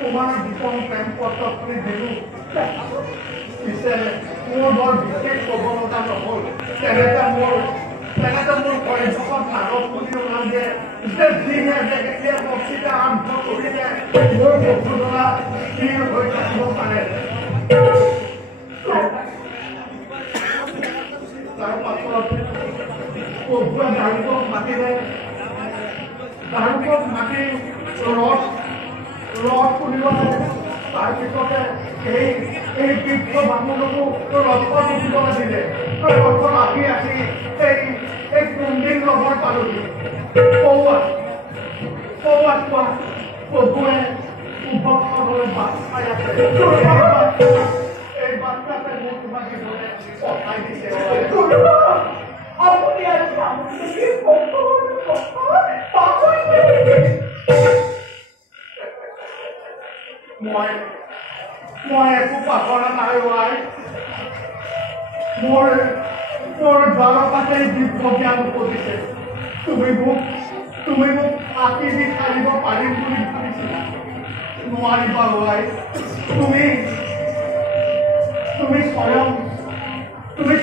তোমাৰ বিপম প্ৰেম পত্ৰ দিলো পিছে মোৰ বৰ বিশেষ প্ৰৱণতা নহল তেনেকে মোৰ পৰীক্ষক ভাগত বুলি ওলাম যে যিহে কেতিয়া বক্তৃতা আৰম্ভ কৰিলে মোৰ বন্ধুজনা স্থিৰ হৈ থাকিব পাৰে তাৰ পাছত প্ৰভুৱে দাৰুকক মাতিলে দাৰুকক মাতি ৰথ খুলিব লাগে তাৰপিছতে এই বৃদ্ধ মানুহকো ৰথত উঠিব দিলে ৰথত আহি এই মন্দিৰ লগৰ পালোহি পৌৱাত পোৱা প্ৰভুৱে উভকলৈ বাট চাই আছে এই বাটতে মোক তোমাক দিবলৈ পঠাই দিছে আপুনি মই একো পাহৰা নাই হোৱাই মোৰ দ্বাৰকাতে দিব্য জ্ঞান উপদিছে তুমি মোক আঁকি দি খালিব পাৰিম বুলি ভাবিছিলা নোৱাৰিবা হোৱাই তুমি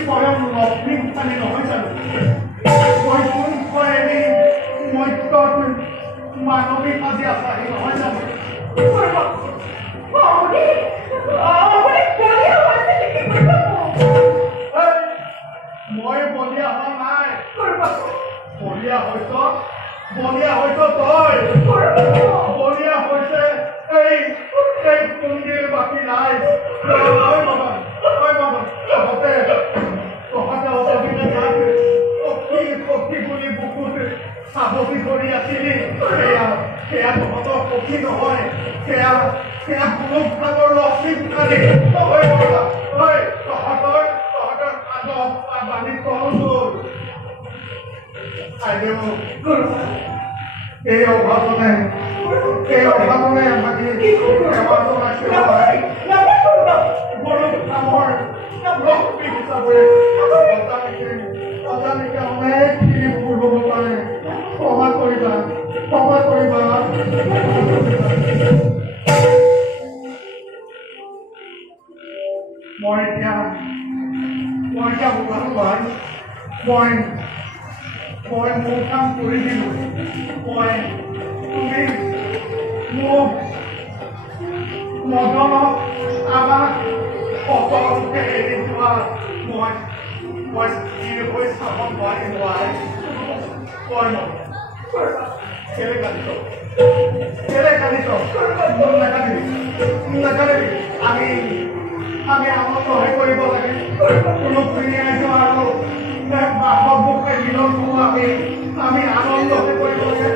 স্বয়ং লক্ষ্মী গোসানী নহয় জানো এৰি মত্যত মানৱী সাজি আছাহি নহয় জানো মই বলিয়া হোৱা নাই বলিয়া হৈছ তই বলিয়া হৈছে এই মন্দিৰ বাকী নাই পক্ষী বুলি বুকুত সাৱধী কৰি আছিলি সেয়া তহঁতৰ পক্ষী নহয় সেয়া কোনো ভাগৰ লক্ষ্মী গোসানী তহঁতৰ বাণী কল এই অভাৱনে আমাকে সেৱাটো ৰাখিব নামৰ লক্ষ্মী হিচাপে অজানিকে অনেকখিনি ভুল হ'ব পাৰে ক্ষমা কৰিবা মই এতিয়া ভগৱান মই মোৰ কাম কৰি দিলোঁ তুমি মোক মদনক আমাক সকলোকে এৰি যোৱা মই স্থিৰ হৈ চাব নোৱাৰিম কেলে কান্দিছ নাকান্দিবি আমি আনন্দহে কৰিব লাগে কোনো ধুনীয়াকৈ আৰু বাসৱকে মিলন কৰোঁ আমি আনন্দহে কৰিব লাগে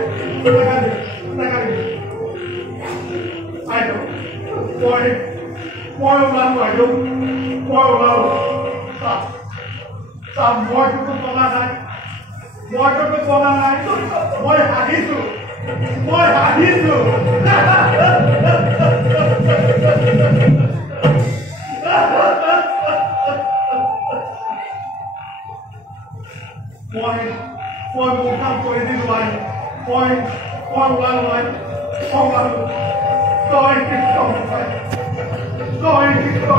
মই ওলালো মইতো কলা নাই মই হাঁহিছোঁ মই মোৰ কাম কৰি দিলোঁ মই ওলালো তই কৃষ্ণ